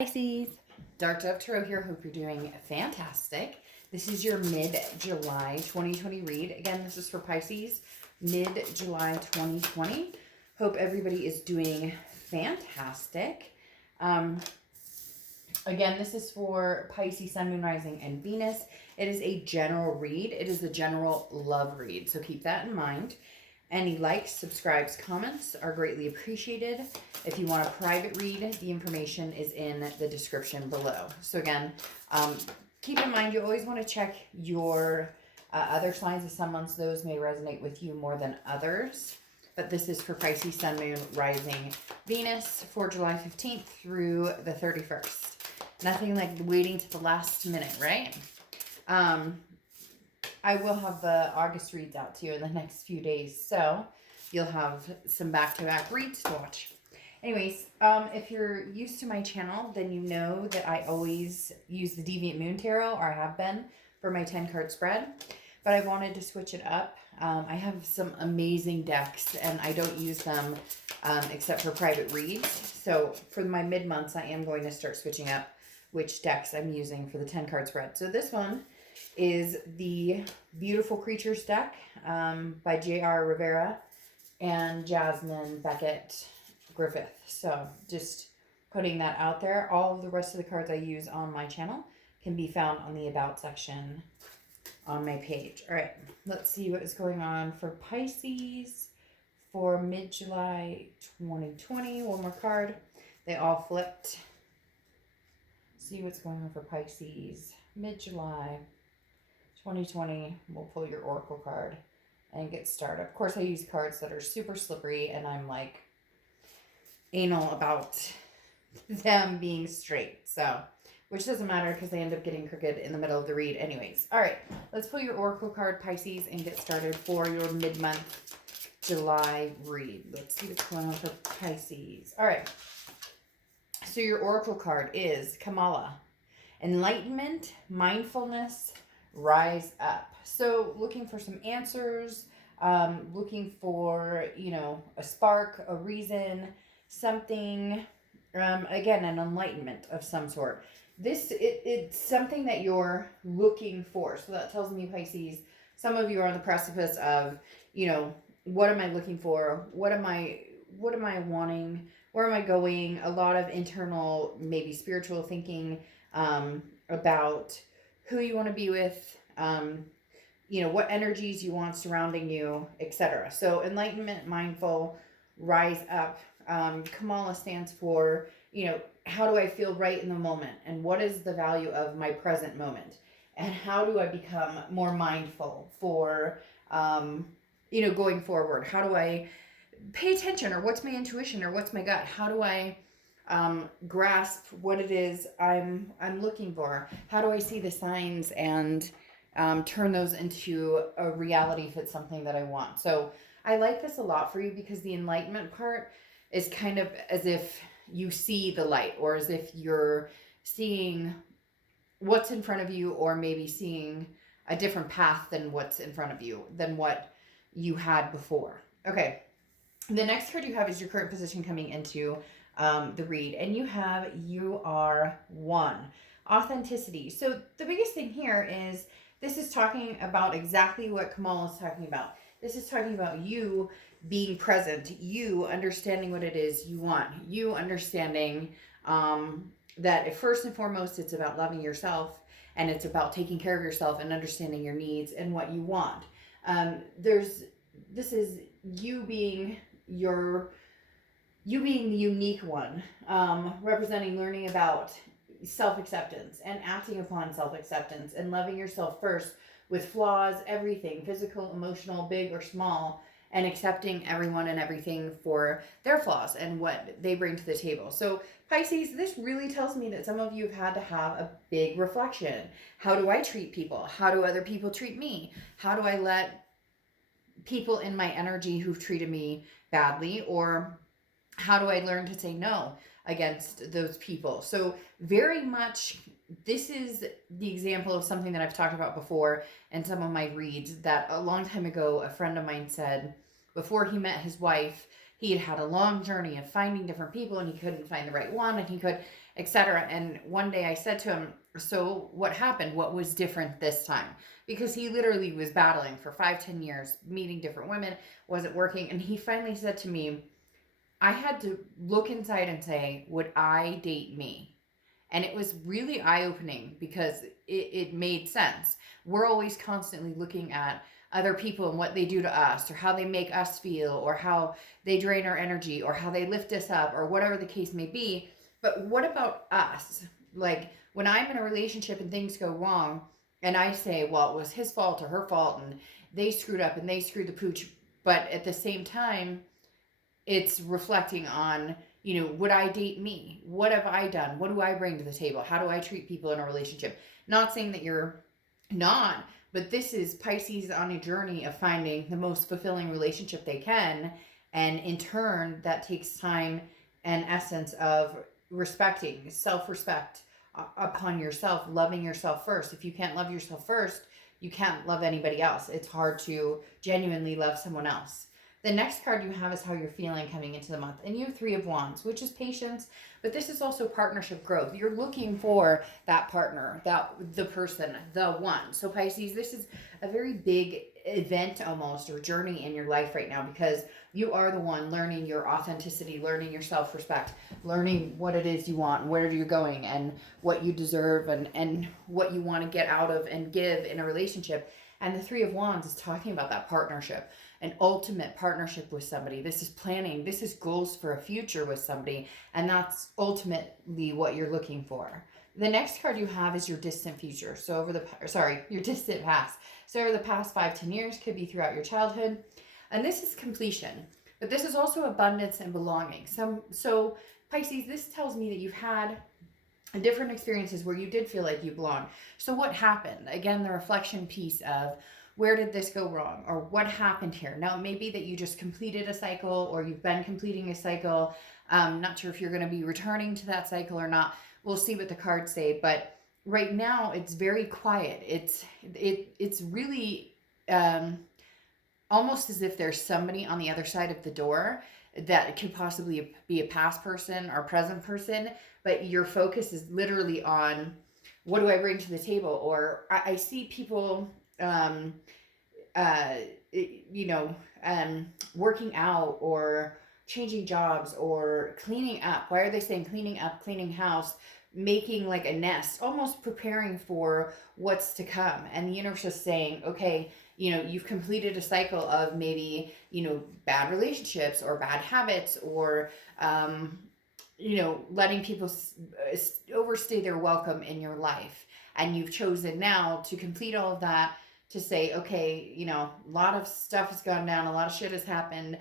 Pisces, Dark Dove Tarot here. Hope you're doing fantastic. This is your mid-July 2020 read. Again, this is for Pisces, mid-July 2020. Hope everybody is doing fantastic. Again, this is for Pisces, Sun, Moon, Rising, and Venus. It is a general read. It is a general love read, so keep that in mind. Any likes, subscribes, comments are greatly appreciated. If you want a private read, the information is in the description below. So again, keep in mind you always want to check your other signs of sun months. Those may resonate with you more than others. But this is for Pisces, Sun, Moon, Rising, Venus for July 15th through the 31st. Nothing like waiting to the last minute, right? I will have the August reads out to you in the next few days, so you'll have some back-to-back reads to watch. Anyways, if you're used to my channel, then you know that I always use the Deviant Moon Tarot, or I have been, for my 10-card spread. But I wanted to switch it up. I have some amazing decks, and I don't use them except for private reads. So for my mid-months, I am going to start switching up which decks I'm using for the 10-card spread. So this one is the Beautiful Creatures deck by J.R. Rivera and Jasmine Beckett Griffith. So just putting that out there. All of the rest of the cards I use on my channel can be found on the About section on my page. All right, let's see what is going on for Pisces for mid-July 2020. One more card. They all flipped. See what's going on for Pisces mid-July 2020. We'll pull your Oracle card and get started. Of course, I use cards that are super slippery, and I'm like anal about them being straight. So, which doesn't matter because they end up getting crooked in the middle of the read anyways. All right, let's pull your Oracle card, Pisces, and get started for your mid-month July read. Let's see what's going on for Pisces. All right. So your Oracle card is Kamala. Enlightenment, mindfulness, rise up. So looking for some answers, looking for, a spark, a reason, something, again, an enlightenment of some sort. It's something that you're looking for. So that tells me, Pisces, some of you are on the precipice of, what am I looking for? What am I wanting? Where am I going? A lot of internal, maybe spiritual thinking about who you want to be with, what energies you want surrounding you, etc. So enlightenment, mindful, rise up. Kamala stands for, how do I feel right in the moment? And what is the value of my present moment? And how do I become more mindful for, going forward? How do I pay attention, or what's my intuition, or what's my gut? How do I grasp what it is I'm looking for? How do I see the signs and turn those into a reality if it's something that I want? So I like this a lot for you because the enlightenment part is kind of as if you see the light, or as if you're seeing what's in front of you, or maybe seeing a different path than what's in front of you, than what you had before. Okay. The next card you have is your current position coming into the read, and you are one. Authenticity. So the biggest thing here is this is talking about exactly what Kamala is talking about. This is talking about you being present, you understanding what it is you want, you understanding that first and foremost it's about loving yourself, and it's about taking care of yourself and understanding your needs and what you want. This is you being the unique one, representing learning about self-acceptance and acting upon self-acceptance and loving yourself first with flaws, everything, physical, emotional, big or small, and accepting everyone and everything for their flaws and what they bring to the table. So Pisces, this really tells me that some of you have had to have a big reflection. How do I treat people? How do other people treat me? How do I let people in my energy who've treated me badly, or how do I learn to say no against those people? So very much this is the example of something that I've talked about before in some of my reads, that a long time ago a friend of mine said before he met his wife, he had had a long journey of finding different people, and he couldn't find the right one, etc. And one day I said to him, so what happened? What was different this time? Because he literally was battling for 5-10 years, meeting different women, wasn't working. And he finally said to me, I had to look inside and say, would I date me? And it was really eye opening because it made sense. We're always constantly looking at other people and what they do to us, or how they make us feel, or how they drain our energy, or how they lift us up, or whatever the case may be. But what about us? Like when I'm in a relationship and things go wrong, and I say, well, it was his fault or her fault, and they screwed up and they screwed the pooch. But at the same time, it's reflecting on, would I date me? What have I done? What do I bring to the table? How do I treat people in a relationship? Not saying that you're not, but this is Pisces on a journey of finding the most fulfilling relationship they can. And in turn, that takes time and essence of respecting, self-respect upon yourself, loving yourself first. If you can't love yourself first, you can't love anybody else. It's hard to genuinely love someone else. The next card you have is how you're feeling coming into the month. And you have 3 of Wands, which is patience, but this is also partnership growth. You're looking for that partner, the person, the one. So Pisces, this is a very big event almost, or journey in your life right now, because you are the one learning your authenticity, learning your self-respect, learning what it is you want and where you're going and what you deserve and what you want to get out of and give in a relationship. And the 3 of Wands is talking about that partnership, an ultimate partnership with somebody. This is planning. This is goals for a future with somebody. And that's ultimately what you're looking for. The next card you have is your distant future. So your distant past. So over the past 5-10 years, could be throughout your childhood. And this is completion. But this is also abundance and belonging. So Pisces, this tells me that you've had different experiences where you did feel like you belong. So what happened? Again, the reflection piece of, where did this go wrong? Or what happened here? Now, it may be that you just completed a cycle, or you've been completing a cycle. Not sure if you're going to be returning to that cycle or not. We'll see what the cards say. But right now, it's very quiet. It's really almost as if there's somebody on the other side of the door that could possibly be a past person or present person. But your focus is literally on, what do I bring to the table? Or I see people working out, or changing jobs, or cleaning up. Why are they saying cleaning up, cleaning house, making like a nest, almost preparing for what's to come? And the universe is saying, okay, you've completed a cycle of maybe, bad relationships or bad habits, or, letting people overstay their welcome in your life. And you've chosen now to complete all of that, to say, okay, a lot of stuff has gone down, a lot of shit has happened,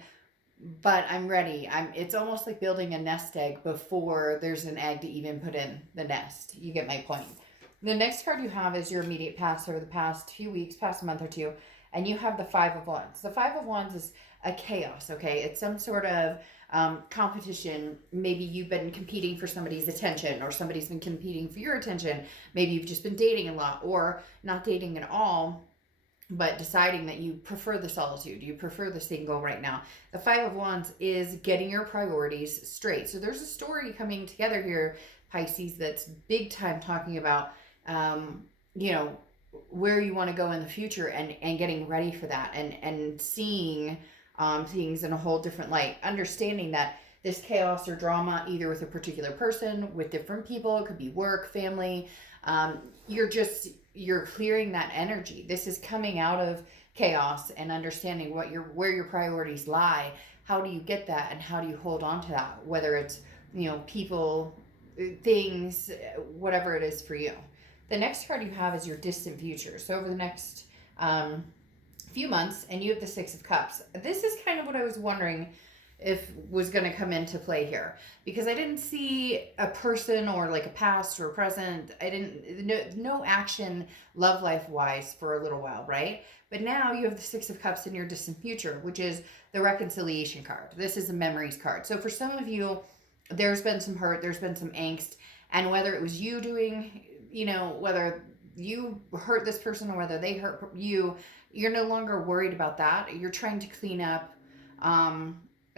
but I'm ready. It's almost like building a nest egg before there's an egg to even put in the nest. You get my point. The next card you have is your immediate past, over the past few weeks, past a month or two, and you have the 5 of Wands. The 5 of Wands is a chaos, okay? It's some sort of competition. Maybe you've been competing for somebody's attention, or somebody's been competing for your attention. Maybe you've just been dating a lot, or not dating at all, but deciding that you prefer the solitude, you prefer the single right now. The 5 of Wands is getting your priorities straight. So there's a story coming together here, Pisces, that's big time talking about, where you want to go in the future, and getting ready for that, and seeing things in a whole different light, understanding that this chaos or drama, either with a particular person, with different people, it could be work, family, you're clearing that energy. This is coming out of chaos and understanding where your priorities lie. How do you get that, and how do you hold on to that? Whether it's, people, things, whatever it is for you. The next card you have is your distant future. So over the next few months, and you have the 6 of Cups. This is kind of what I was wondering if was going to come into play here, because I didn't see a person or like a past or a present. No action love life wise for a little while, right? But now you have the 6 of Cups in your distant future, which is the reconciliation card. This is a memories card. So for some of you, there's been some hurt, there's been some angst, and whether it was you doing, whether you hurt this person or whether they hurt you, you're no longer worried about that. You're trying to clean up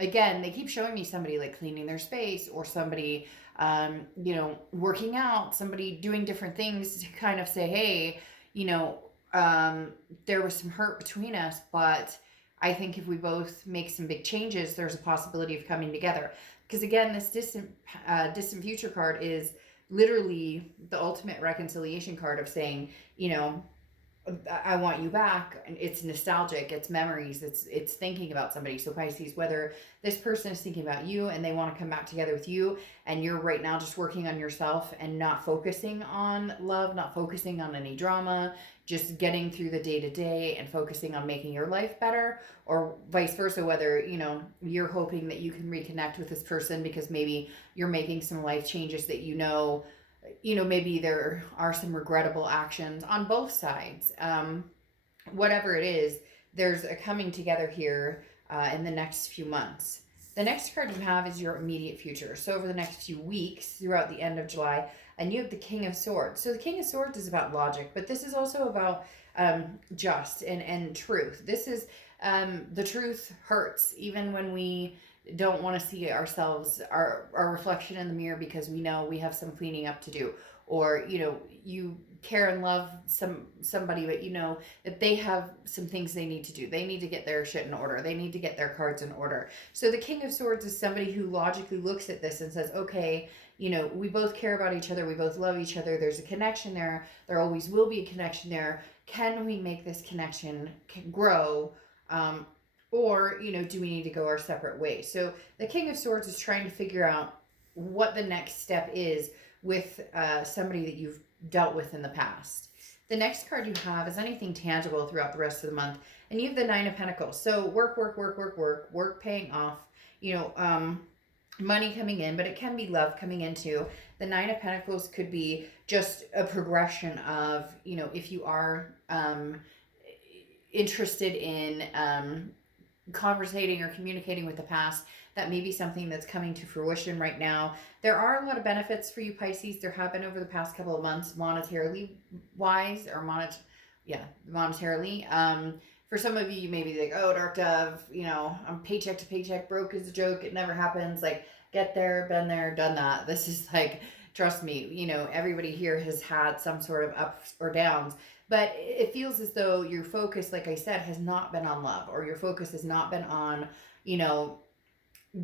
again, they keep showing me somebody like cleaning their space, or somebody, you know, working out, somebody doing different things to kind of say, hey, you know, there was some hurt between us, but I think if we both make some big changes, there's a possibility of coming together. Because again, this distant future card is literally the ultimate reconciliation card of saying, you know, I want you back. It's nostalgic. It's memories. It's thinking about somebody. So Pisces, whether this person is thinking about you and they want to come back together with you, and you're right now just working on yourself and not focusing on love, not focusing on any drama, just getting through the day to day and focusing on making your life better, or vice versa, whether, you know, you're hoping that you can reconnect with this person because maybe you're making some life changes that, you know, maybe there are some regrettable actions on both sides. Whatever it is, there's a coming together here in the next few months. The next card you have is your immediate future. So over the next few weeks, throughout the end of July, and you have the King of Swords. So the King of Swords is about logic, but this is also about just and truth. This is the truth hurts, even when we don't want to see ourselves, our reflection in the mirror, because we know we have some cleaning up to do. Or, you know, you care and love somebody, but you know that they have some things they need to do. They need to get their shit in order. They need to get their cards in order. So the King of Swords is somebody who logically looks at this and says, okay, you know, we both care about each other. We both love each other. There's a connection there. There always will be a connection there. Can we make this connection grow? Or, you know, do we need to go our separate ways? So the King of Swords is trying to figure out what the next step is with somebody that you've dealt with in the past. The next card you have is anything tangible throughout the rest of the month. And you have the Nine of Pentacles. So work paying off, you know, money coming in, but it can be love coming in too. The Nine of Pentacles could be just a progression of, you know, if you are interested in conversating or communicating with the past, that may be something that's coming to fruition right now. There are a lot of benefits for you, Pisces. There have been over the past couple of months, monetarily wise, or monetarily. For some of you, you may be like, oh, Dark Dove, you know, I'm paycheck to paycheck, broke is a joke, it never happens. Like, get there, been there, done that. This is like, trust me, you know, everybody here has had some sort of ups or downs. But it feels as though your focus, like I said, has not been on love, or your focus has not been on, you know,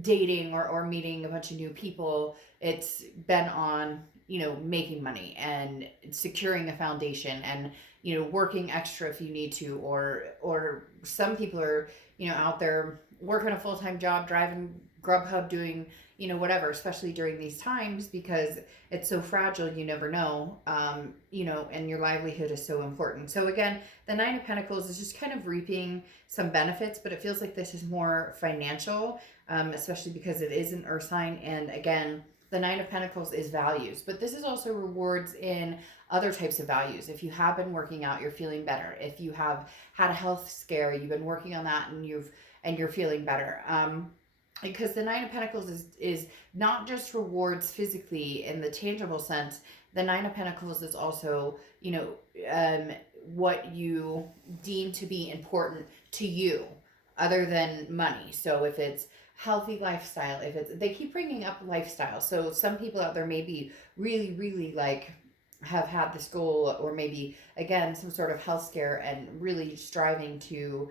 dating or meeting a bunch of new people. It's been on, you know, making money and securing a foundation, and, you know, working extra if you need to, or some people are, you know, out there working a full-time job, driving Grubhub, doing, you know, whatever, especially during these times, because it's so fragile, you never know, you know, and your livelihood is so important. So again, the Nine of Pentacles is just kind of reaping some benefits, but it feels like this is more financial, especially because it is an earth sign. And again, the Nine of Pentacles is values, but this is also rewards in other types of values. If you have been working out, you're feeling better. If you have had a health scare, you've been working on that, and you're feeling better. Because the Nine of Pentacles is not just rewards physically in the tangible sense. The Nine of Pentacles is also, you know, what you deem to be important to you other than money. So if it's healthy lifestyle, if it's, they keep bringing up lifestyle. So some people out there may be really, really like have had this goal, or maybe again, some sort of health scare, and really striving to,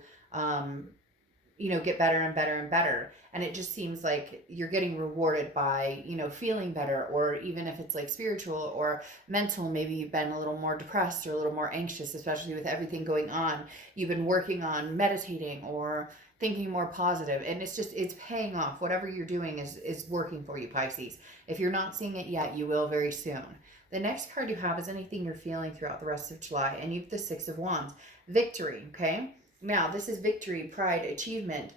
you know, get better and better and better. And it just seems like you're getting rewarded by, you know, feeling better, or even if it's like spiritual or mental, maybe you've been a little more depressed or a little more anxious, especially with everything going on. You've been working on meditating or thinking more positive, and it's just, it's paying off. Whatever you're doing is working for you, Pisces. If you're not seeing it yet, you will very soon. The next card you have is anything you're feeling throughout the rest of July, and you have the Six of Wands. Victory, okay? Now, this is victory, pride, achievement.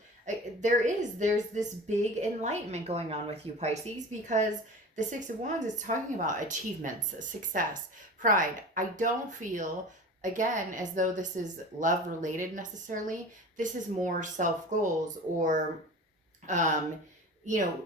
There's this big enlightenment going on with you, Pisces, because the Six of Wands is talking about achievements, success, pride. I don't feel, again, as though this is love related necessarily. This is more self goals, or, you know,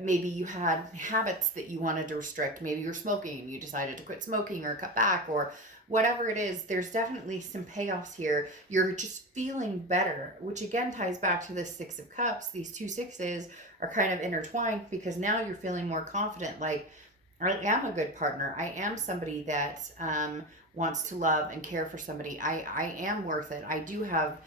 maybe you had habits that you wanted to restrict. Maybe you're smoking and you decided to quit smoking or cut back, or whatever it is. There's definitely some payoffs here. You're just feeling better, which again ties back to the Six of Cups. These two sixes are kind of intertwined, because now you're feeling more confident. Like, I am a good partner. I am somebody that wants to love and care for somebody. I am worth it. I do have,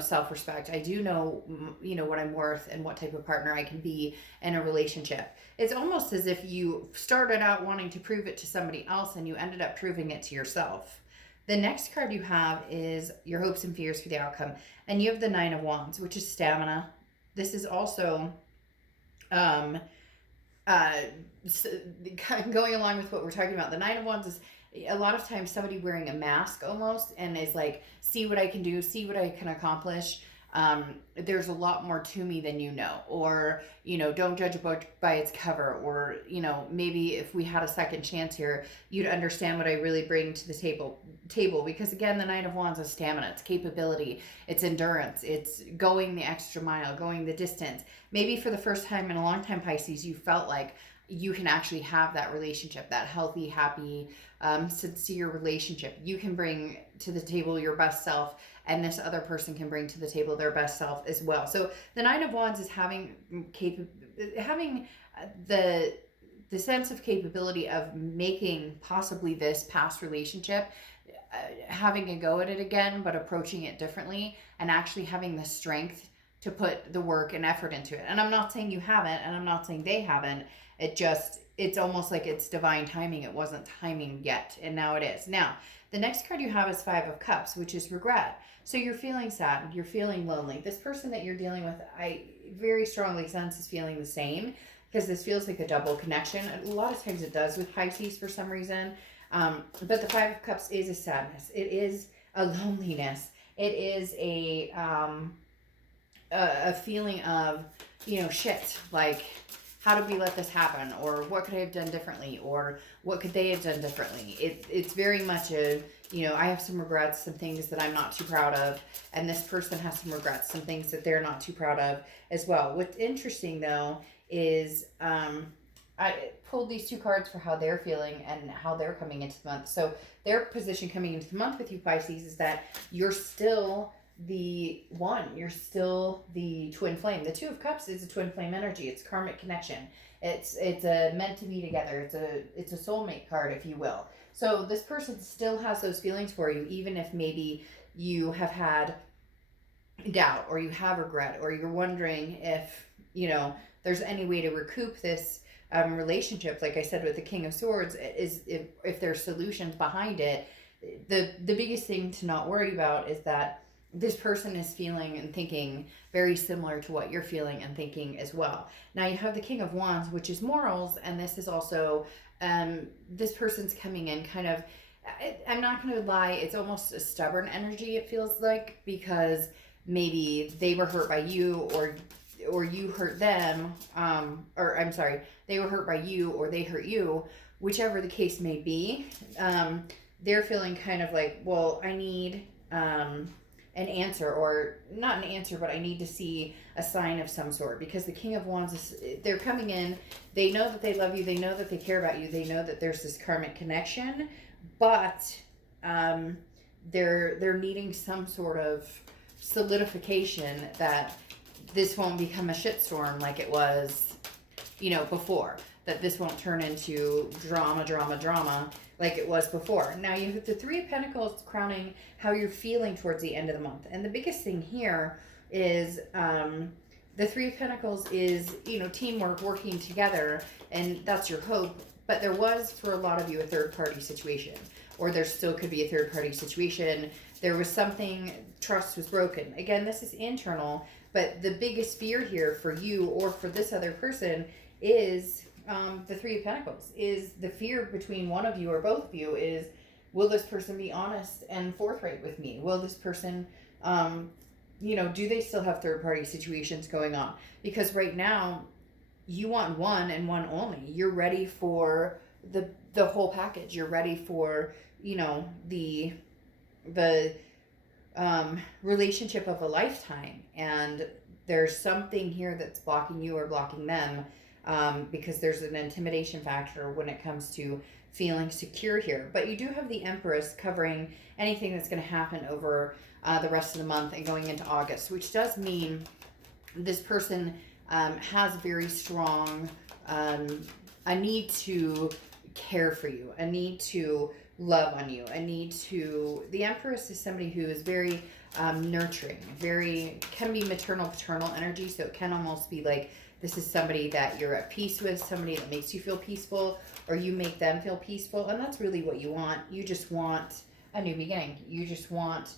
self-respect. I do know, what I'm worth and what type of partner I can be in a relationship. It's almost as if you started out wanting to prove it to somebody else and you ended up proving it to yourself. The next card you have is your hopes and fears for the outcome. And you have the Nine of Wands, which is stamina. This is also uh, going along with what we're talking about. The Nine of Wands is a lot of times somebody wearing a mask almost, and is like, see what I can do, see what I can accomplish. There's a lot more to me than you know, or, don't judge a book by its cover, or, maybe if we had a second chance here, you'd understand what I really bring to the table. Because again, the Nine of Wands is stamina, it's capability, it's endurance, it's going the extra mile, going the distance. Maybe for the first time in a long time, Pisces, you felt like you can actually have that relationship, that healthy, happy, sincere relationship. You can bring to the table your best self, and this other person can bring to the table their best self as well. So the Nine of Wands is having the sense of capability of making possibly this past relationship, having a go at it again, but approaching it differently, and actually having the strength to put the work and effort into it. And I'm not saying you haven't, and I'm not saying they haven't. It's almost like it's divine timing. It wasn't timing yet, and now it is. Now, the next card you have is Five of Cups, which is regret. So you're feeling sad, you're feeling lonely. This person that you're dealing with, I very strongly sense, is feeling the same, because this feels like a double connection. A lot of times it does with Pisces for some reason. But the Five of Cups is a sadness. It is a loneliness. It is a feeling of, shit, like, how did we let this happen? Or what could I have done differently? Or what could they have done differently? It's very much I have some regrets, some things that I'm not too proud of. And this person has some regrets, some things that they're not too proud of as well. What's interesting, though, is I pulled these two cards for how they're feeling and how they're coming into the month. So their position coming into the month with you, Pisces, is that you're still the one. You're still the twin flame. The Two of Cups is a twin flame energy. It's karmic connection. It's a meant to be together. It's a soulmate card, if you will. So this person still has those feelings for you, even if maybe you have had doubt, or you have regret, or you're wondering if there's any way to recoup this relationship. Like I said with the King of Swords, is if there's solutions behind it. The biggest thing to not worry about is that this person is feeling and thinking very similar to what you're feeling and thinking as well. Now you have the King of Wands, which is morals, and this is also this person's coming in kind of, I'm not going to lie, it's almost a stubborn energy, it feels like, because maybe they were hurt by you, or you hurt them, or I'm sorry, they were hurt by you, or they hurt you, whichever the case may be. They're feeling kind of like, well, I need an answer, or not an answer, but I need to see a sign of some sort, because the King of Wands is, they're coming in, they know that they love you, they know that they care about you, they know that there's this karmic connection, but they're needing some sort of solidification that this won't become a shitstorm like it was, before, that this won't turn into drama like it was before. Now you have the Three of Pentacles crowning how you're feeling towards the end of the month. And the biggest thing here is the Three of Pentacles is, teamwork, working together, and that's your hope. But there was, for a lot of you, a third-party situation, or there still could be a third-party situation. There was something, trust was broken. Again, this is internal, but the biggest fear here for you or for this other person is the Three of Pentacles, is the fear between one of you or both of you is, will this person be honest and forthright with me? Will this person, do they still have third-party situations going on? Because right now, you want one and one only. You're ready for the whole package. You're ready for, the relationship of a lifetime. And there's something here that's blocking you or blocking them. because there's an intimidation factor when it comes to feeling secure here. But you do have the Empress covering anything that's going to happen over the rest of the month and going into August, which does mean this person has very strong a need to care for you, a need to love on you, a need to... The Empress is somebody who is very nurturing, very... can be maternal, paternal energy, so it can almost be like this is somebody that you're at peace with, somebody that makes you feel peaceful, or you make them feel peaceful, and that's really what you want. You just want a new beginning. You just want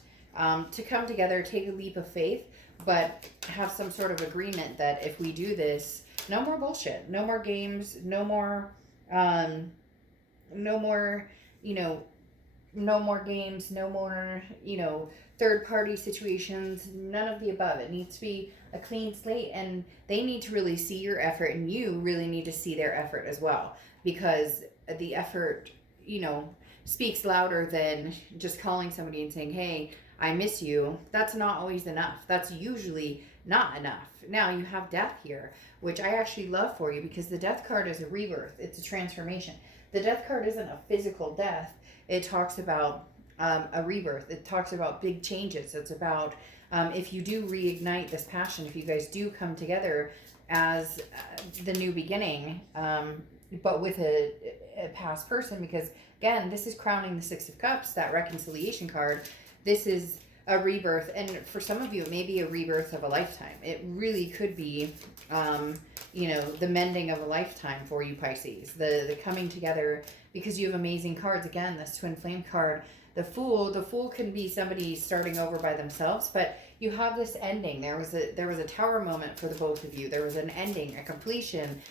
to come together, take a leap of faith, but have some sort of agreement that if we do this, no more bullshit, no more games, no more, no more, no more games, no more, third party situations, none of the above. It needs to be a clean slate, and they need to really see your effort, and you really need to see their effort as well, because the effort, speaks louder than just calling somebody and saying, hey, I miss you. That's not always enough. That's usually not enough. Now you have death here, which I actually love for you, because the death card is a rebirth. It's a transformation. The death card isn't a physical death. It talks about a rebirth. It talks about big changes. It's about if you do reignite this passion, if you guys do come together as the new beginning, but with a past person, because again, this is crowning the Six of Cups, that reconciliation card. This is a rebirth, and for some of you, it may be a rebirth of a lifetime. It really could be, the mending of a lifetime for you, Pisces. The coming together, because you have amazing cards. Again, this Twin Flame card, the Fool can be somebody starting over by themselves, but you have this ending. There was a Tower moment for the both of you. There was an ending, a completion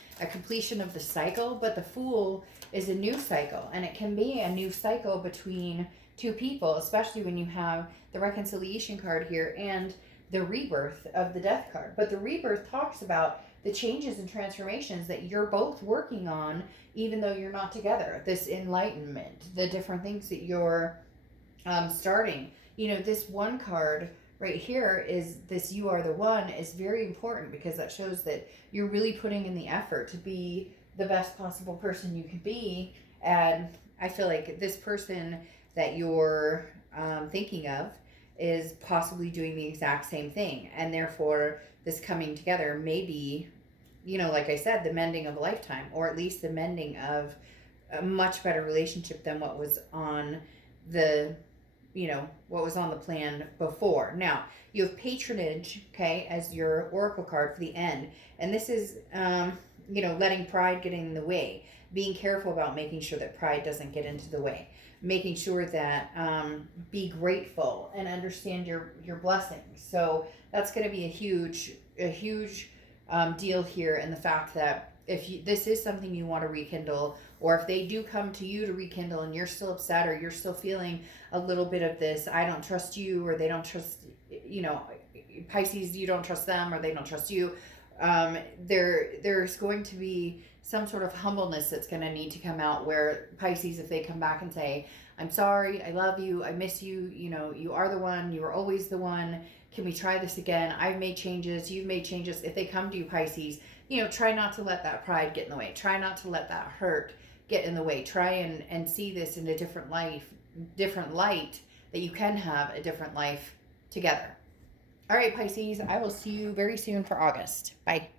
of the cycle, but the Fool is a new cycle, and it can be a new cycle between two people, especially when you have the reconciliation card here and the rebirth of the death card. But the rebirth talks about the changes and transformations that you're both working on, even though you're not together. This enlightenment, the different things that you're starting. This one card right here is this You Are the One is very important, because that shows that you're really putting in the effort to be the best possible person you can be. And I feel like this person that you're thinking of is possibly doing the exact same thing, and therefore this coming together may be, like I said, the mending of a lifetime, or at least the mending of a much better relationship than what was on the plan before. Now you have Patronage, okay, as your oracle card for the end, and this is letting pride get in the way, being careful about making sure that pride doesn't get into the way, making sure that be grateful and understand your blessings. So that's going to be a huge deal here, in the fact that if this is something you want to rekindle, or if they do come to you to rekindle and you're still upset, or you're still feeling a little bit of this, I don't trust you, or they don't trust, Pisces, you don't trust them, or they don't trust you, there's going to be some sort of humbleness that's going to need to come out, where Pisces, if they come back and say, I'm sorry, I love you, I miss you, you are the one, you were always the one, can we try this again? I've made changes, you've made changes. If they come to you, Pisces, try not to let that pride get in the way. Try not to let that hurt get in the way. Try and see this in a different light, that you can have a different life together. All right, Pisces, I will see you very soon for August. Bye.